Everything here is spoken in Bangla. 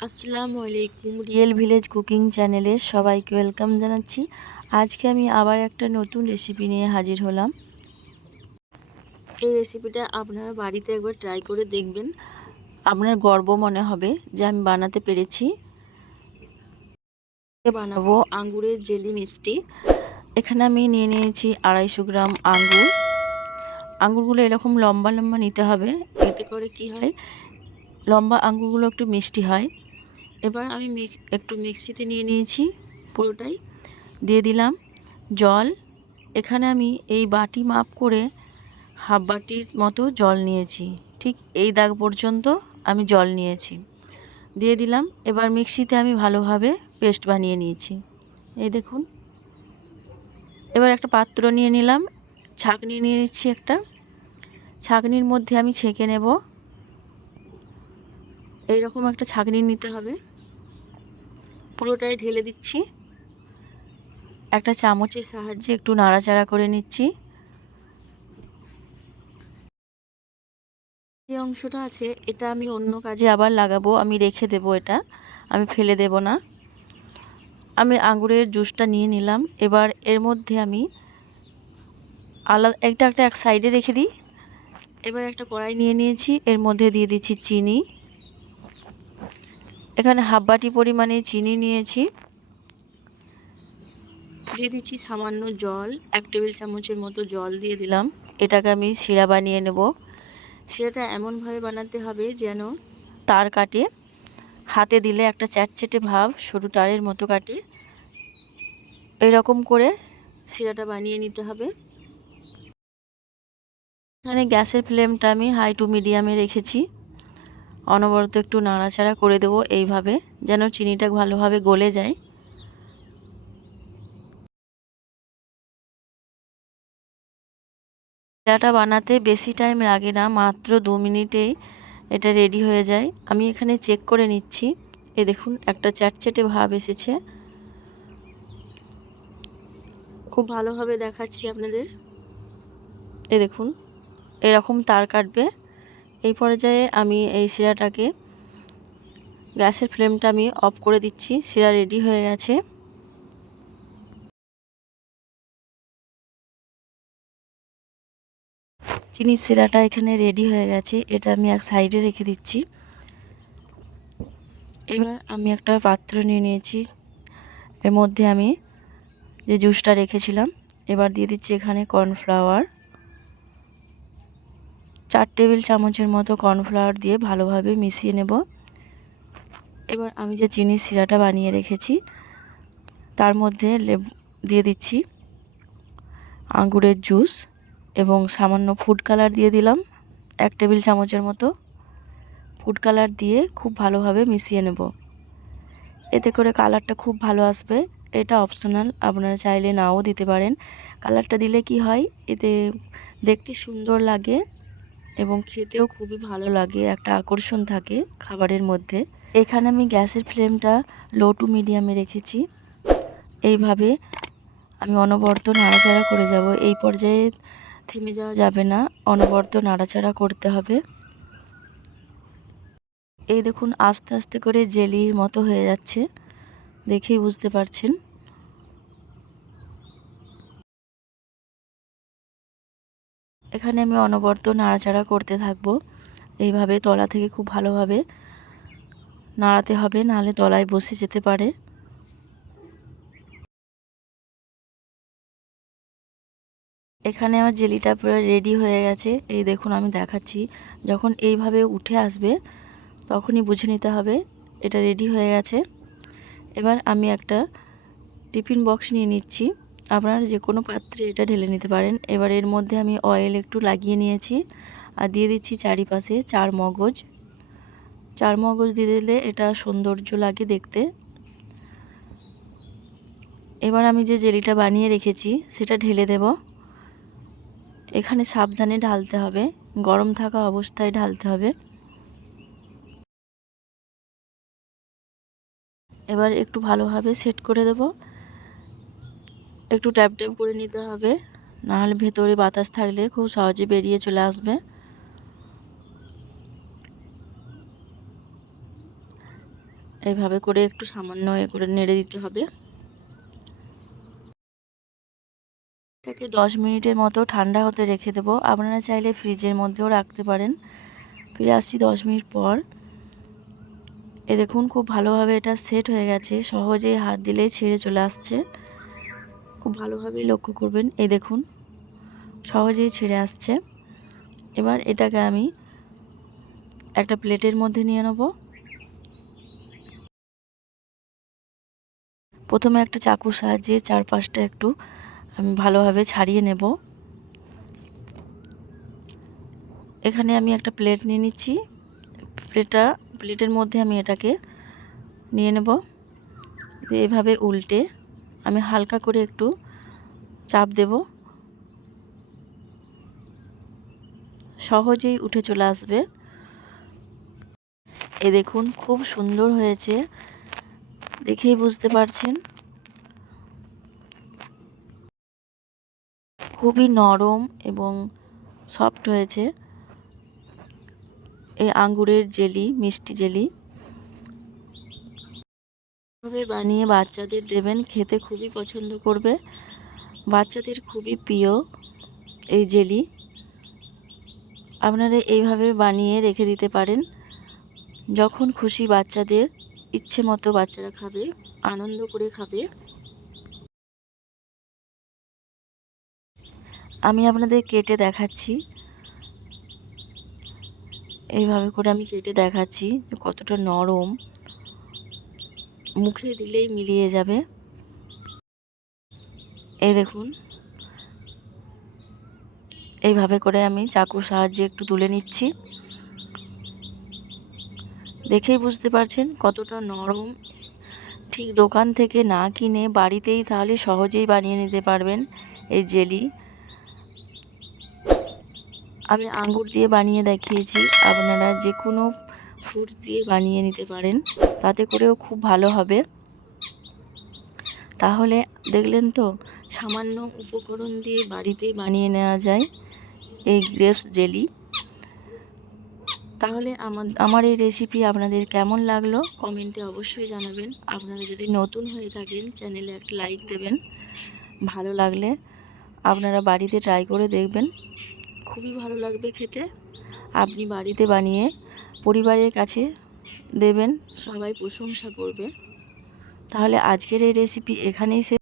আসসালামু আলাইকুম রিয়েল ভিলেজ কুকিং চ্যানেলে সবাইকে ওয়েলকাম জানাচ্ছি। আজকে আমি আবার একটা নতুন রেসিপি নিয়ে হাজির হলাম। এই রেসিপিটা আপনারা বাড়িতে একবার ট্রাই করে দেখবেন। আপনার গর্ব মনে হবে যে আমি বানাতে পেরেছি। বানাবো আঙ্গুরের জেলি মিষ্টি। এখানে আমি নিয়ে নিয়েছি আড়াইশো গ্রাম আঙ্গুর। আঙ্গুরগুলো এরকম লম্বা লম্বা নিতে হবে। এতে করে কি হয়? লম্বা আঙ্গুরগুলো একটু মিষ্টি হয়। এবার আমি একটু মিক্সিতে নিয়ে নিয়েছি পুরোটাই। দিয়ে দিলাম জল। এখানে আমি এই বাটি মাপ করে হাফ বাটির মতো জল নিয়েছি। ঠিক এই দাগ পর্যন্ত আমি জল নিয়েছি। দিয়ে দিলাম। এবার মিক্সিতে আমি ভালোভাবে পেস্ট বানিয়ে নিয়েছি। এই দেখুন। এবার একটা পাত্র নিয়ে নিলাম। ছাঁকনি নিয়ে নিচ্ছি একটা। ছাঁকনির মধ্যে আমি ছেঁকে নেব। এইরকম একটা ছাঁকনি নিতে হবে। পুরোটাই ঢেলে দিচ্ছি। একটা চামচের সাহায্যে একটু নাড়াচাড়া করে নিচ্ছি। যে অংশটা আছে, এটা আমি অন্য কাজে আবার লাগাবো, আমি রেখে দেব এটা। আমি ফেলে দেব না। আমি আঙুরের জুসটা নিয়ে নিলাম। এবার এর মধ্যে আমি আলাদা একটা একটা এক সাইডে রেখে দিই। এবার একটা কড়াই নিয়ে নিয়েছি। এর মধ্যে দিয়ে দিচ্ছি চিনি। এখানে হাফ বাটি পরিমাণে চিনি নিয়েছি। দিয়ে দিচ্ছি সামান্য জল, এক টেবিল চামচের মতো জল দিয়ে দিলাম। এটাকে আমি শিরা বানিয়ে নেব। শিরাটা এমনভাবে বানাতে হবে যেন তার কাটে। হাতে দিলে একটা চ্যাটচেটে ভাব, সরু তারের মতো কাটে। এরকম করে শিরাটা বানিয়ে নিতে হবে। এখানে গ্যাসের ফ্লেমটা আমি হাই টু মিডিয়ামে রেখেছি। অনবরত একটু নাড়াচাড়া করে দেবো এইভাবে, যেন চিনিটা ভালোভাবে গলে যায়। শিরাটা বানাতে বেশি টাইম লাগে না, মাত্র দু মিনিটেই এটা রেডি হয়ে যায়। আমি এখানে চেক করে নিচ্ছি। এ দেখুন, একটা চ্যাটচ্যাটে ভাব এসেছে। খুব ভালোভাবে দেখাচ্ছি আপনাদের। এ দেখুন, এরকম তার কাটবে। এই পর্যায়ে আমি এই শিরাটাকে গ্যাসের ফ্লেমটা আমি অফ করে দিচ্ছি, শিরা রেডি হয়ে গেছে। চিনির শিরাটা এখানে রেডি হয়ে গেছে, এটা আমি এক সাইডে রেখে দিচ্ছি। এবার আমি একটা পাত্র নিয়ে নিয়েছি, এর মধ্যে আমি যে জুসটা রেখেছিলাম, এবার দিয়ে দিচ্ছি এখানে কর্নফ্লাওয়ার চার টেবিল চামচের মতো কর্নফ্লাওয়ার দিয়ে ভালোভাবে মিশিয়ে নেব। এবার আমি যে চিনির শিরাটা বানিয়ে রেখেছি, তার মধ্যে লেবু দিয়ে দিচ্ছি, আঙ্গুরের জুস এবং সামান্য ফুড কালার দিয়ে দিলাম, এক টেবিল চামচের মতো ফুড কালার দিয়ে খুব ভালোভাবে মিশিয়ে নেব। এতে করে কালারটা খুব ভালো আসবে। এটা অপশনাল, আপনারা চাইলে নাও দিতে পারেন। কালারটা দিলে কি হয়, এতে দেখতে সুন্দর লাগে। এবং খেতেও খুবই ভালো লাগে, একটা আকর্ষণ থাকে খাবারের মধ্যে। এখানে আমি গ্যাসের ফ্লেমটা লো টু মিডিয়ামে রেখেছি। এইভাবে আমি অনবর্ত নাড়াচাড়া করে যাব। এই পর্যায়ে থেমে যাওয়া যাবে না, অনবর্ত নাড়াচাড়া করতে হবে। এই দেখুন, আস্তে আস্তে করে জেলির মতো হয়ে যাচ্ছে। দেখেই বুঝতে পারছেন। এখানে আমি অনবর্ত নাড়াচাড়া করতে থাকব। এইভাবে তলা থেকে খুব ভালোভাবে নাড়াতে হবে, নাহলে তলায় বসে যেতে পারে। এখানে আমার জেলিটা পুরো রেডি হয়ে গেছে। এই দেখুন, আমি দেখাচ্ছি। যখন এইভাবে উঠে আসবে, তখনই বুঝে নিতে হবে, এটা রেডি হয়ে গেছে। এবার আমি একটা টিফিন বক্স নিয়ে নিচ্ছি। আপনারা যে কোনো পাত্রে এটা ঢেলে নিতে পারেন। এবার এর মধ্যে আমি অয়েল একটু লাগিয়ে নিয়েছি। আর দিয়ে দিচ্ছি চারিপাশে চার মগজ। চার মগজ দিয়ে দিলে এটা সৌন্দর্য লাগে দেখতে। এবার আমি যে জেলিটা বানিয়ে রেখেছি, সেটা ঢেলে দেব। এখানে সাবধানে ঢালতে হবে। গরম থাকা অবস্থায় ঢালতে হবে। এবার একটু ভালোভাবে সেট করে দেবো। একটু ট্যাপ ট্যাপ করে নিতে হবে। নাহলে ভেতরে বাতাস থাকলে খুব সহজে বেরিয়ে চলে আসবে। এইভাবে করে একটু সামান্য এ করে নেড়ে দিতে হবে। এটাকে দশ মিনিটের মতো ঠান্ডা হতে রেখে দেবো। আপনারা চাইলে ফ্রিজের মধ্যেও রাখতে পারেন। ফিরে আসছি দশ মিনিট পর। এ দেখুন, খুব ভালোভাবে এটা সেট হয়ে গেছে। সহজেই হাত দিলেই ছেড়ে চলে আসছে। খুব ভালোভাবেই লক্ষ্য করবেন। এই দেখুন, সহজেই ছেড়ে আসছে। এবার এটাকে আমি একটা প্লেটের মধ্যে নিয়ে নেব। প্রথমে একটা চাকুর সাহায্যে চারপাশটা একটু আমি ভালোভাবে ছাড়িয়ে নেব। এখানে আমি একটা প্লেট নিয়ে নিচ্ছি। প্লেটটা, প্লেটের মধ্যে আমি এটাকে নিয়ে নেব। এভাবে উল্টে আমি হালকা করে একটু চাপ দেব। সহজেই উঠে চলে আসবে। এ দেখুন, খুব সুন্দর হয়েছে। দেখেই বুঝতে পারছেন। খুবই নরম এবং সফট হয়েছে। এই আঙ্গুরের জেলি, মিষ্টি জেলি। এভাবে বানিয়ে বাচ্চাদের দেবেন, খেতে খুবই পছন্দ করবে। বাচ্চাদের খুবই প্রিয় এই জেলি। আপনারা এইভাবে বানিয়ে রেখে দিতে পারেন। যখন খুশি বাচ্চাদের ইচ্ছে মতো বাচ্চারা খাবে, আনন্দ করে খাবে। আমি আপনাদের কেটে দেখাচ্ছি। এইভাবে করে আমি কেটে দেখাচ্ছি কতটা নরম। মুখে দিলেই মিলিয়ে যাবে। এই দেখুন। এইভাবে করে আমি চাকুর সাহায্যে একটু তুলে নিচ্ছি। দেখেই বুঝতে পারছেন কতটা নরম। ঠিক দোকান থেকে না কিনে বাড়িতেই তাহলে সহজেই বানিয়ে নিতে পারবেন এই জেলি। আমি আঙ্গুর দিয়ে বানিয়ে দেখিয়েছি, আপনারা যে কোনো ফ্রুটস দিয়ে বানিয়ে নিতে পারেন। তাতে করেও খুব ভালো হবে। তাহলে দেখলেন তো, সামান্য উপকরণ দিয়ে বাড়িতেই বানিয়ে নেওয়া যায় এই গ্রেপস জেলি। তাহলে আমার এই রেসিপি আপনাদের কেমন লাগল? কমেন্টে অবশ্যই জানাবেন। আপনারা যদি নতুন হয়ে থাকেন, চ্যানেলে একটা লাইক দেবেন। ভালো লাগলে আপনারা বাড়িতে ট্রাই করে দেখবেন। খুবই ভালো লাগবে খেতে। আপনি বাড়িতে বানিয়ে পরিবারের কাছে দেবেন। সবাই প্রশংসা করবে। তাহলে আজকের এই রেসিপি এখানেই শেষ।